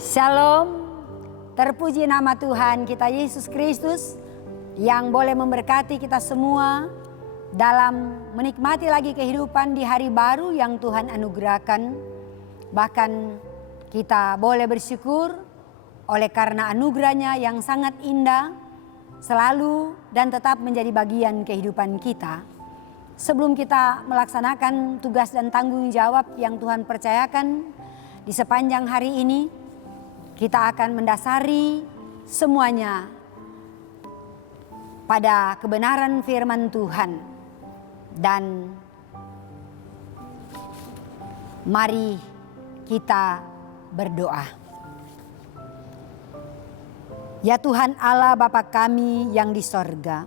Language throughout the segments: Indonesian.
Shalom, terpuji nama Tuhan kita Yesus Kristus yang boleh memberkati kita semua dalam menikmati lagi kehidupan di hari baru yang Tuhan anugerahkan. Bahkan kita boleh bersyukur oleh karena anugerahnya yang sangat indah selalu dan tetap menjadi bagian kehidupan kita. Sebelum kita melaksanakan tugas dan tanggung jawab yang Tuhan percayakan di sepanjang hari ini, kita akan mendasari semuanya pada kebenaran firman Tuhan. Dan mari kita berdoa. Ya Tuhan Allah Bapa kami yang di sorga,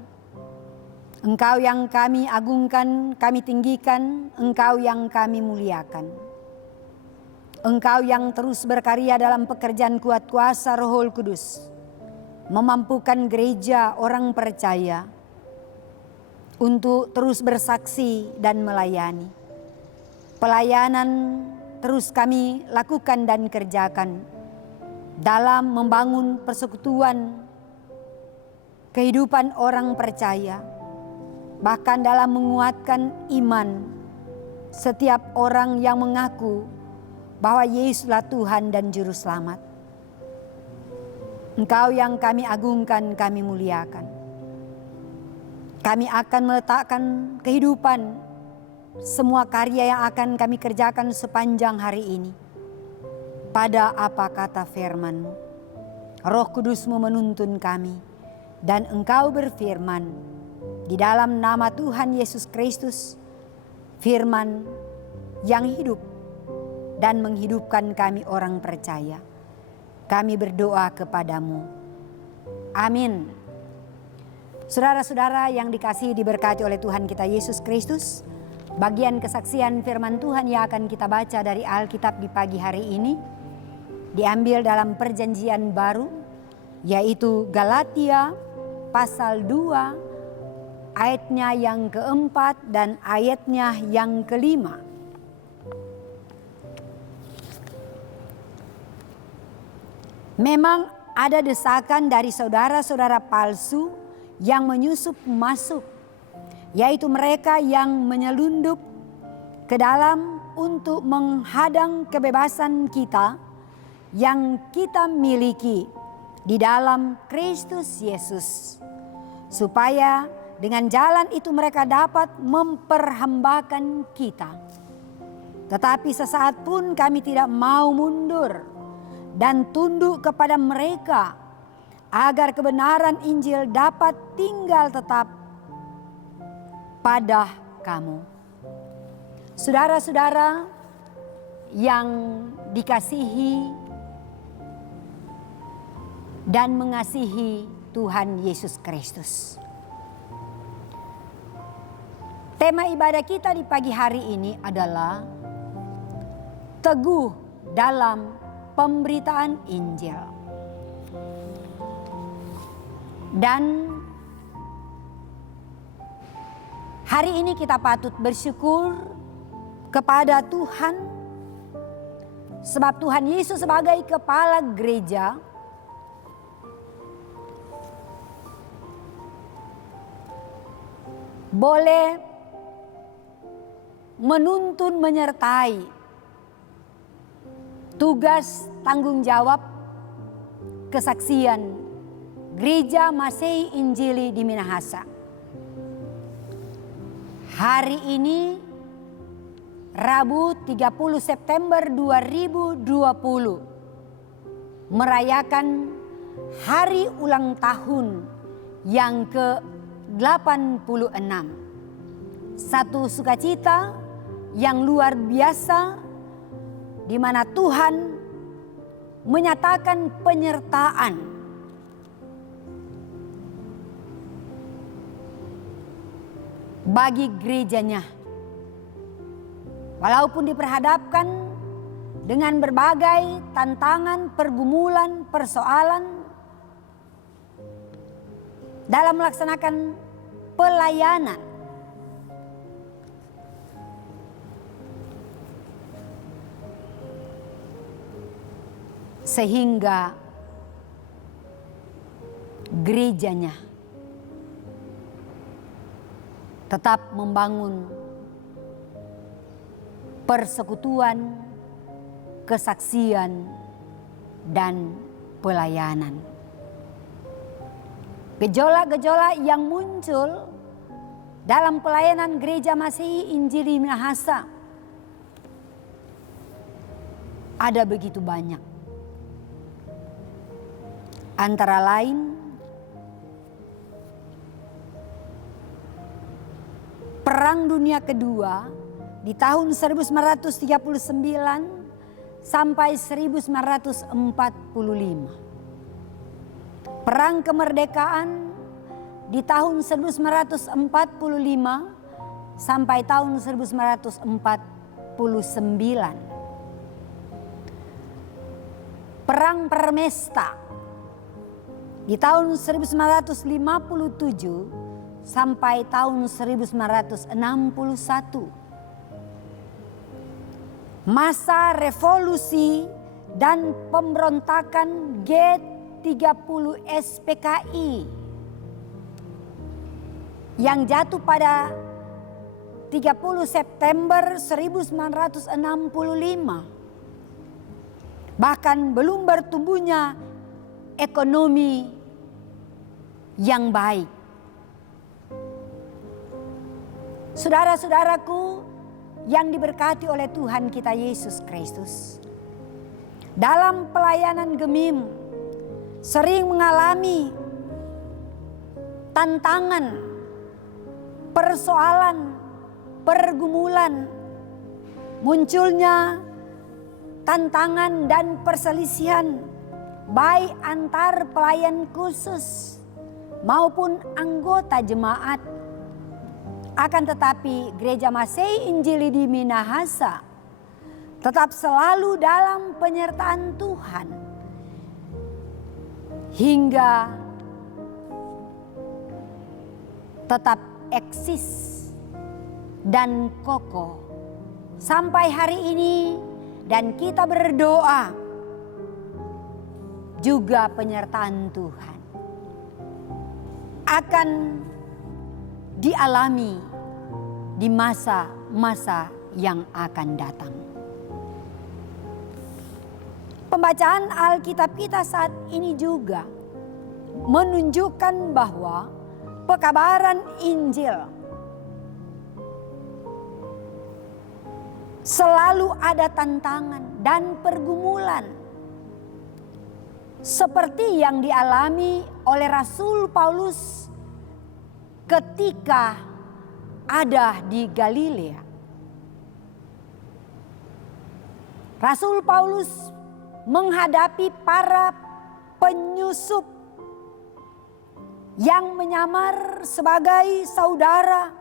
Engkau yang kami agungkan, kami tinggikan, Engkau yang kami muliakan. Engkau yang terus berkarya dalam pekerjaan kuat kuasa Roh Kudus, memampukan gereja orang percaya untuk terus bersaksi dan melayani. Pelayanan terus kami lakukan dan kerjakan dalam membangun persekutuan kehidupan orang percaya, bahkan dalam menguatkan iman setiap orang yang mengaku bahwa Yesuslah Tuhan dan Juru Selamat. Engkau yang kami agungkan, kami muliakan. Kami akan meletakkan kehidupan, semua karya yang akan kami kerjakan sepanjang hari ini pada apa kata firman-Mu. Roh Kudus-Mu menuntun kami, dan Engkau berfirman di dalam nama Tuhan Yesus Kristus, firman yang hidup dan menghidupkan kami orang percaya. Kami berdoa kepadamu. Amin. Saudara-saudara yang dikasihi diberkati oleh Tuhan kita Yesus Kristus, bagian kesaksian firman Tuhan yang akan kita baca dari Alkitab di pagi hari ini diambil dalam perjanjian baru, yaitu Galatia pasal 2 ayatnya yang keempat dan ayatnya yang kelima. Memang ada desakan dari saudara-saudara palsu yang menyusup masuk, yaitu mereka yang menyelundup ke dalam untuk menghadang kebebasan kita yang kita miliki di dalam Kristus Yesus, supaya dengan jalan itu mereka dapat memperhambakan kita. Tetapi sesaat pun kami tidak mau mundur dan tunduk kepada mereka, agar kebenaran Injil dapat tinggal tetap pada kamu. Saudara-saudara yang dikasihi dan mengasihi Tuhan Yesus Kristus. Tema ibadah kita di pagi hari ini adalah teguh dalam pemberitaan Injil. Dan hari ini kita patut bersyukur kepada Tuhan, sebab Tuhan Yesus sebagai kepala gereja boleh menuntun menyertai tugas tanggung jawab kesaksian Gereja Masehi Injili di Minahasa. Hari ini Rabu 30 September 2020 merayakan hari ulang tahun yang ke-86. Satu sukacita yang luar biasa di mana Tuhan menyatakan penyertaan bagi gerejanya. Walaupun diperhadapkan dengan berbagai tantangan, pergumulan, persoalan dalam melaksanakan pelayanan, sehingga gerejanya tetap membangun persekutuan, kesaksian, dan pelayanan. Gejolak-gejolak yang muncul dalam pelayanan Gereja Masehi Injili Minahasa ada begitu banyak. Antara lain, Perang Dunia Kedua di tahun 1939 sampai 1945. Perang Kemerdekaan di tahun 1945 sampai tahun 1949. Perang Permesta di tahun 1957 sampai tahun 1961. Masa revolusi dan pemberontakan G30 SPKI yang jatuh pada 30 September 1965. Bahkan belum bertumbuhnya ekonomi yang baik. Saudara-saudaraku yang diberkati oleh Tuhan kita Yesus Kristus, dalam pelayanan Gemim sering mengalami tantangan, persoalan, pergumulan, munculnya tantangan dan perselisihan baik antar pelayan khusus maupun anggota jemaat. Akan tetapi Gereja Masehi Injili di Minahasa tetap selalu dalam penyertaan Tuhan hingga tetap eksis dan kokoh sampai hari ini, dan kita berdoa juga penyertaan Tuhan akan dialami di masa-masa yang akan datang. Pembacaan Alkitab kita saat ini juga menunjukkan bahwa pekabaran Injil selalu ada tantangan dan pergumulan seperti yang dialami oleh Rasul Paulus ketika ada di Galilea. Rasul Paulus menghadapi para penyusup yang menyamar sebagai saudara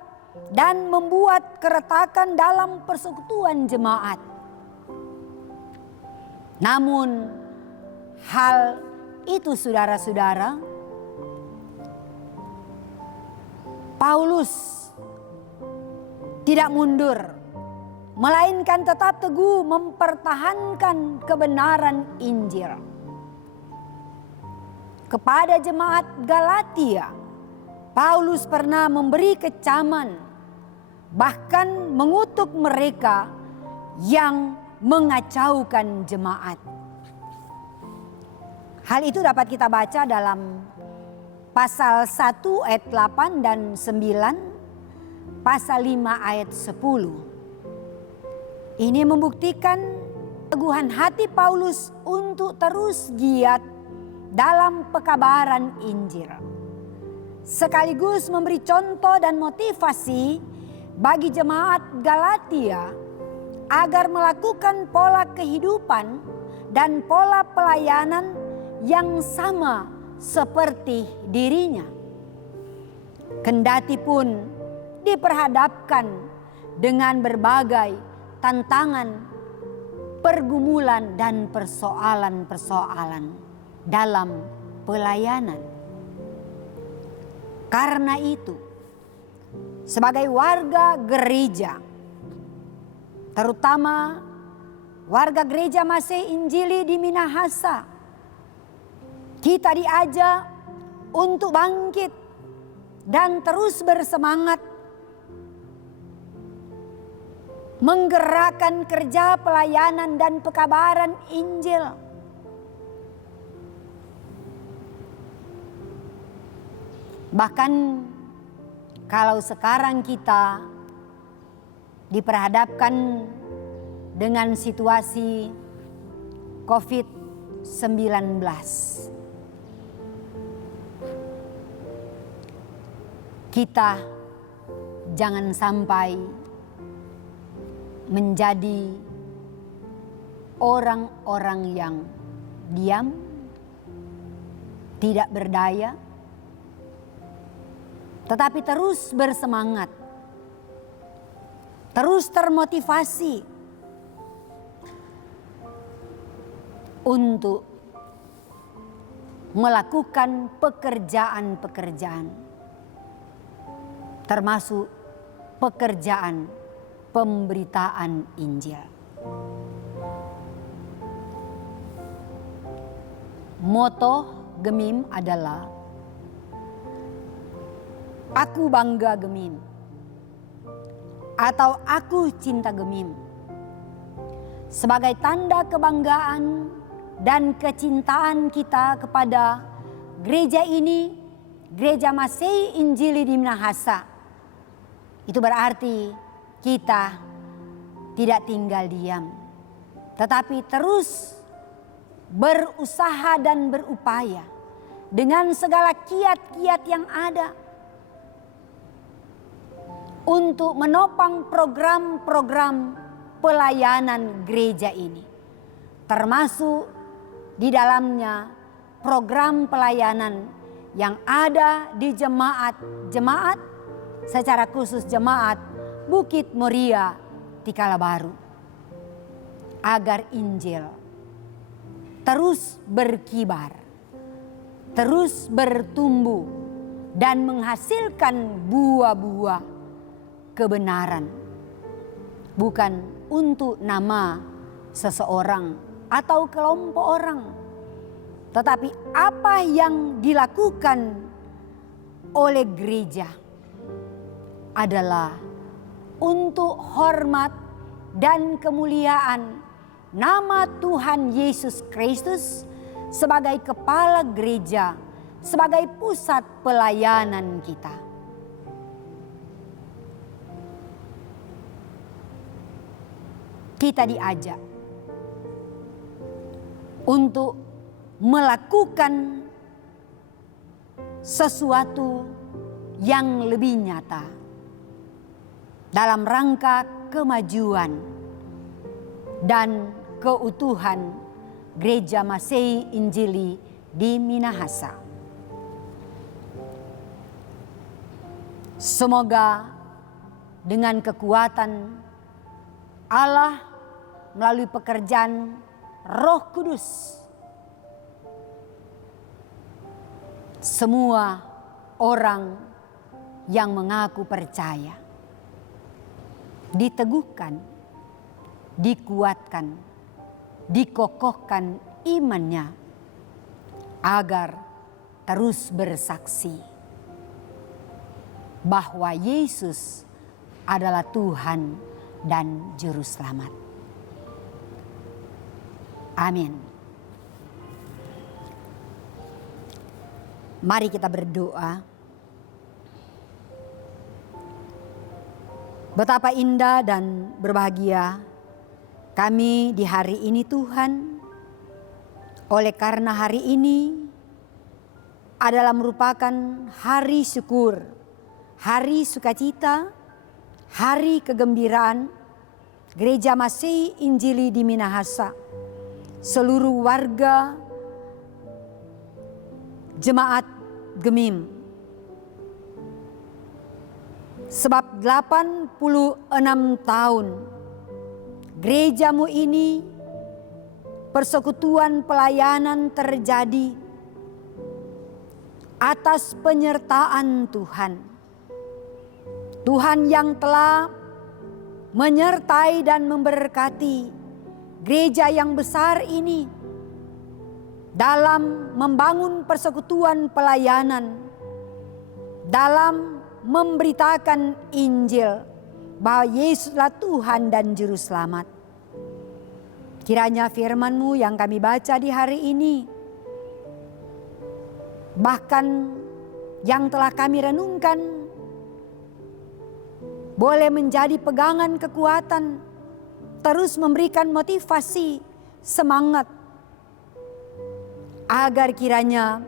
dan membuat keretakan dalam persekutuan jemaat. Namun hal itu, saudara-saudara, Paulus tidak mundur, melainkan tetap teguh mempertahankan kebenaran Injil. Kepada jemaat Galatia, Paulus pernah memberi kecaman, bahkan mengutuk mereka yang mengacaukan jemaat. Hal itu dapat kita baca dalam pasal 1 ayat 8 dan 9, pasal 5 ayat 10. Ini membuktikan teguhan hati Paulus untuk terus giat dalam pekabaran Injil, sekaligus memberi contoh dan motivasi bagi jemaat Galatia agar melakukan pola kehidupan dan pola pelayanan yang sama seperti dirinya. Kendati pun diperhadapkan dengan berbagai tantangan, pergumulan dan persoalan-persoalan dalam pelayanan. Karena itu, sebagai warga gereja, terutama warga gereja Masih Injili di Minahasa, kita diajak untuk bangkit dan terus bersemangat menggerakkan kerja pelayanan dan pekabaran Injil. Bahkan kalau sekarang kita diperhadapkan dengan situasi COVID-19, kita jangan sampai menjadi orang-orang yang diam, tidak berdaya, tetapi terus bersemangat, terus termotivasi untuk melakukan pekerjaan-pekerjaan, termasuk pekerjaan pemberitaan Injil. Moto Gemim adalah Aku bangga Gemim atau Aku cinta Gemim, sebagai tanda kebanggaan dan kecintaan kita kepada gereja ini, Gereja Masih Injili di Minahasa. Itu berarti kita tidak tinggal diam, tetapi terus berusaha dan berupaya dengan segala kiat-kiat yang ada untuk menopang program-program pelayanan gereja ini, termasuk di dalamnya program pelayanan yang ada di jemaat, secara khusus jemaat Bukit Moria Tikala Baru, agar Injil terus berkibar, terus bertumbuh dan menghasilkan buah-buah kebenaran, bukan untuk nama seseorang atau kelompok orang, tetapi apa yang dilakukan oleh gereja adalah untuk hormat dan kemuliaan nama Tuhan Yesus Kristus sebagai kepala gereja, sebagai pusat pelayanan kita. Kita diajak untuk melakukan sesuatu yang lebih nyata dalam rangka kemajuan dan keutuhan Gereja Masih Injili di Minahasa. Semoga dengan kekuatan Allah melalui pekerjaan Roh Kudus, semua orang yang mengaku percaya diteguhkan, dikuatkan, dikokohkan imannya agar terus bersaksi bahwa Yesus adalah Tuhan dan Juru Selamat. Amin. Mari kita berdoa. Betapa indah dan berbahagia kami di hari ini Tuhan, oleh karena hari ini adalah merupakan hari syukur, hari sukacita, hari kegembiraan Gereja Masih Injili di Minahasa. Seluruh warga jemaat Gemim. Sebab 86 tahun gerejamu ini persekutuan pelayanan terjadi atas penyertaan Tuhan. Tuhan yang telah menyertai dan memberkati gereja yang besar ini dalam membangun persekutuan pelayanan, dalam memberitakan Injil bahwa Yesuslah Tuhan dan Juru Selamat. Kiranya firman-Mu yang kami baca di hari ini, bahkan yang telah kami renungkan, boleh menjadi pegangan kekuatan, terus memberikan motivasi, semangat, agar kiranya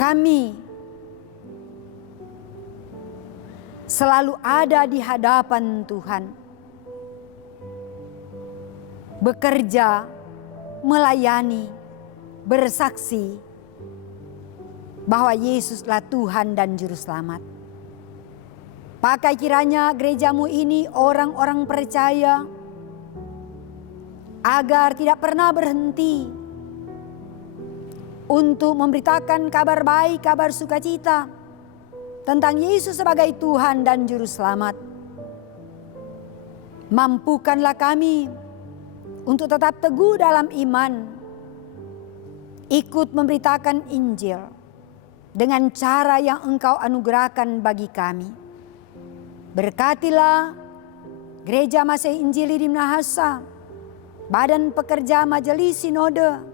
kami selalu ada di hadapan Tuhan, bekerja, melayani, bersaksi bahwa Yesuslah Tuhan dan Juru Selamat. Pakai kiranya gereja-Mu ini orang-orang percaya, agar tidak pernah berhenti untuk memberitakan kabar baik, kabar sukacita tentang Yesus sebagai Tuhan dan Juru Selamat. Mampukanlah kami untuk tetap teguh dalam iman, ikut memberitakan Injil dengan cara yang Engkau anugerahkan bagi kami. Berkatilah Gereja Masih Injili di Minahasa, Badan Pekerja Majelis Sinode,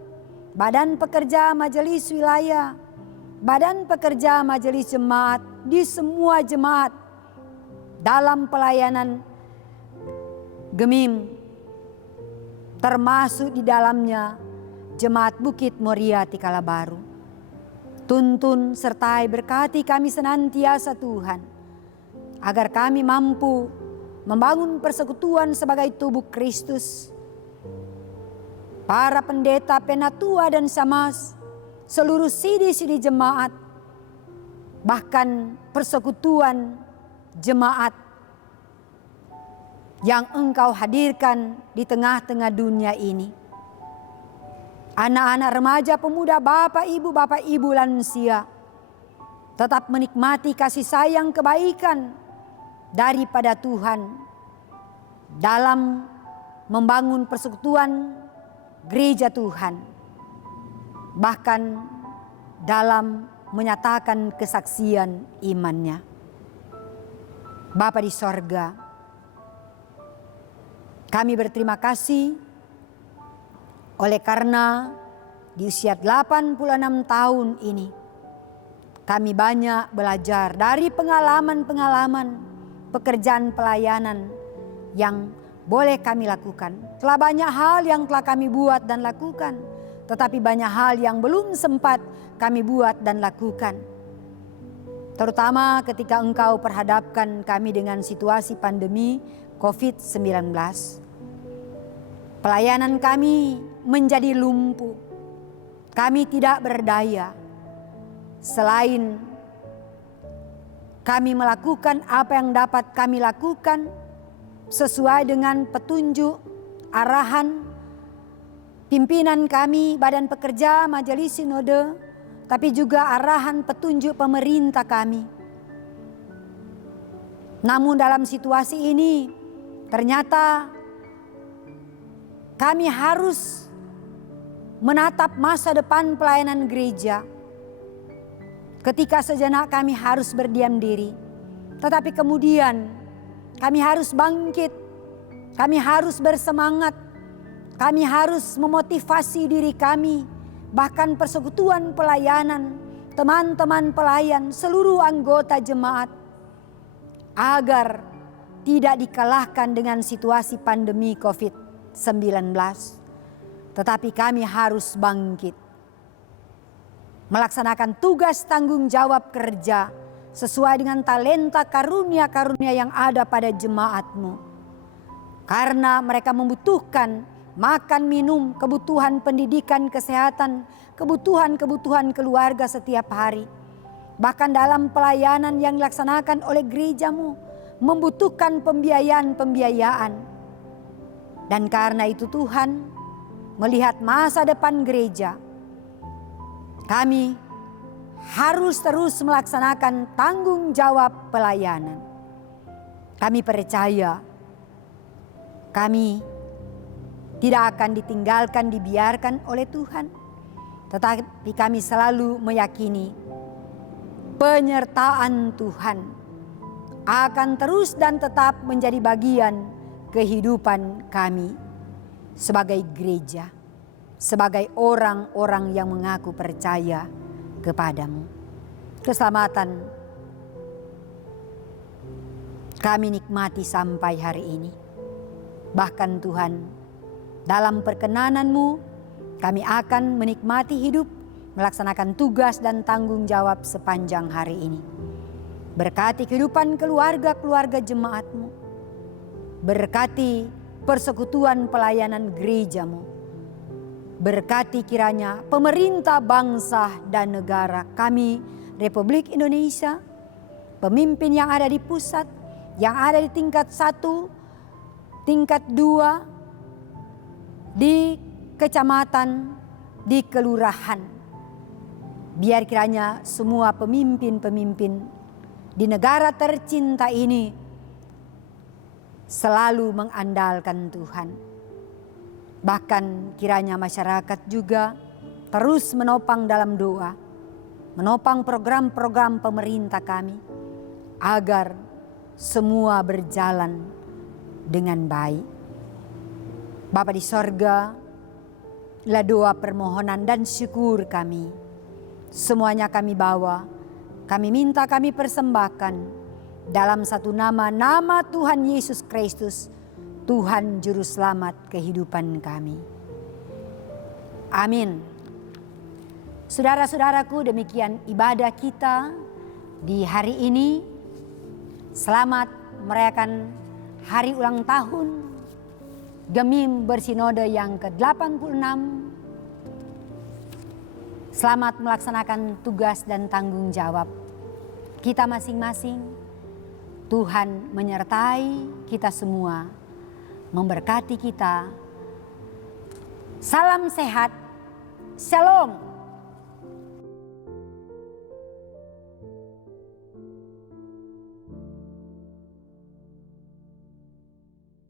Badan Pekerja Majelis Wilayah, Badan Pekerja Majelis Jemaat, di semua jemaat dalam pelayanan Gemim, termasuk di dalamnya Jemaat Bukit Moria Tikala Baru. Tuntun sertai berkati kami senantiasa Tuhan, agar kami mampu membangun persekutuan sebagai tubuh Kristus. Para pendeta, penatua dan samas, seluruh sidi-sidi jemaat, bahkan persekutuan jemaat yang Engkau hadirkan di tengah-tengah dunia ini. Anak-anak remaja, pemuda, bapak ibu lansia, tetap menikmati kasih sayang kebaikan daripada Tuhan dalam membangun persekutuan gereja Tuhan, bahkan dalam menyatakan kesaksian imannya. Bapa di sorga, kami berterima kasih oleh karena di usia 86 tahun ini kami banyak belajar dari pengalaman-pengalaman pekerjaan pelayanan yang boleh kami lakukan. Telah banyak hal yang telah kami buat dan lakukan, tetapi banyak hal yang belum sempat kami buat dan lakukan. Terutama ketika Engkau perhadapkan kami dengan situasi pandemi COVID-19. Pelayanan kami menjadi lumpuh. Kami tidak berdaya. Selain kami melakukan apa yang dapat kami lakukan sesuai dengan petunjuk, arahan pimpinan kami, Badan Pekerja Majelis Sinode, tapi juga arahan petunjuk pemerintah kami. Namun dalam situasi ini ternyata kami harus menatap masa depan pelayanan gereja. Ketika sejenak kami harus berdiam diri, tetapi kemudian kami harus bangkit, kami harus bersemangat, kami harus memotivasi diri kami, bahkan persekutuan pelayanan, teman-teman pelayan, seluruh anggota jemaat, agar tidak dikalahkan dengan situasi pandemi COVID-19. Tetapi kami harus bangkit, melaksanakan tugas tanggung jawab kerja sesuai dengan talenta karunia-karunia yang ada pada jemaat-Mu. Karena mereka membutuhkan makan, minum, kebutuhan pendidikan, kesehatan, kebutuhan-kebutuhan keluarga setiap hari. Bahkan dalam pelayanan yang dilaksanakan oleh gereja-Mu membutuhkan pembiayaan-pembiayaan. Dan karena itu Tuhan, melihat masa depan gereja, kami harus terus melaksanakan tanggung jawab pelayanan. Kami percaya, kami tidak akan ditinggalkan, dibiarkan oleh Tuhan. Tetapi kami selalu meyakini penyertaan Tuhan akan terus dan tetap menjadi bagian kehidupan kami sebagai gereja, sebagai orang-orang yang mengaku percaya kepadamu. Keselamatan kami nikmati sampai hari ini. Bahkan Tuhan, dalam perkenanan-Mu kami akan menikmati hidup, melaksanakan tugas dan tanggung jawab sepanjang hari ini. Berkati kehidupan keluarga-keluarga jemaat-Mu. Berkati persekutuan pelayanan gereja-Mu. Berkati kiranya pemerintah bangsa dan negara kami, Republik Indonesia, pemimpin yang ada di pusat, yang ada di tingkat 1, tingkat 2, di kecamatan, di kelurahan. Biar kiranya semua pemimpin-pemimpin di negara tercinta ini selalu mengandalkan Tuhan. Bahkan kiranya masyarakat juga terus menopang dalam doa, menopang program-program pemerintah kami agar semua berjalan dengan baik. Bapa di sorga, lah doa permohonan dan syukur kami. Semuanya kami bawa, kami minta, kami persembahkan dalam satu nama, nama Tuhan Yesus Kristus, Tuhan Juru Selamat kehidupan kami. Amin. Saudara-saudaraku, demikian ibadah kita di hari ini. Selamat merayakan hari ulang tahun Gemim Bersinode yang ke-86. Selamat melaksanakan tugas dan tanggung jawab kita masing-masing. Tuhan menyertai kita semua, memberkati kita. Salam sehat, shalom.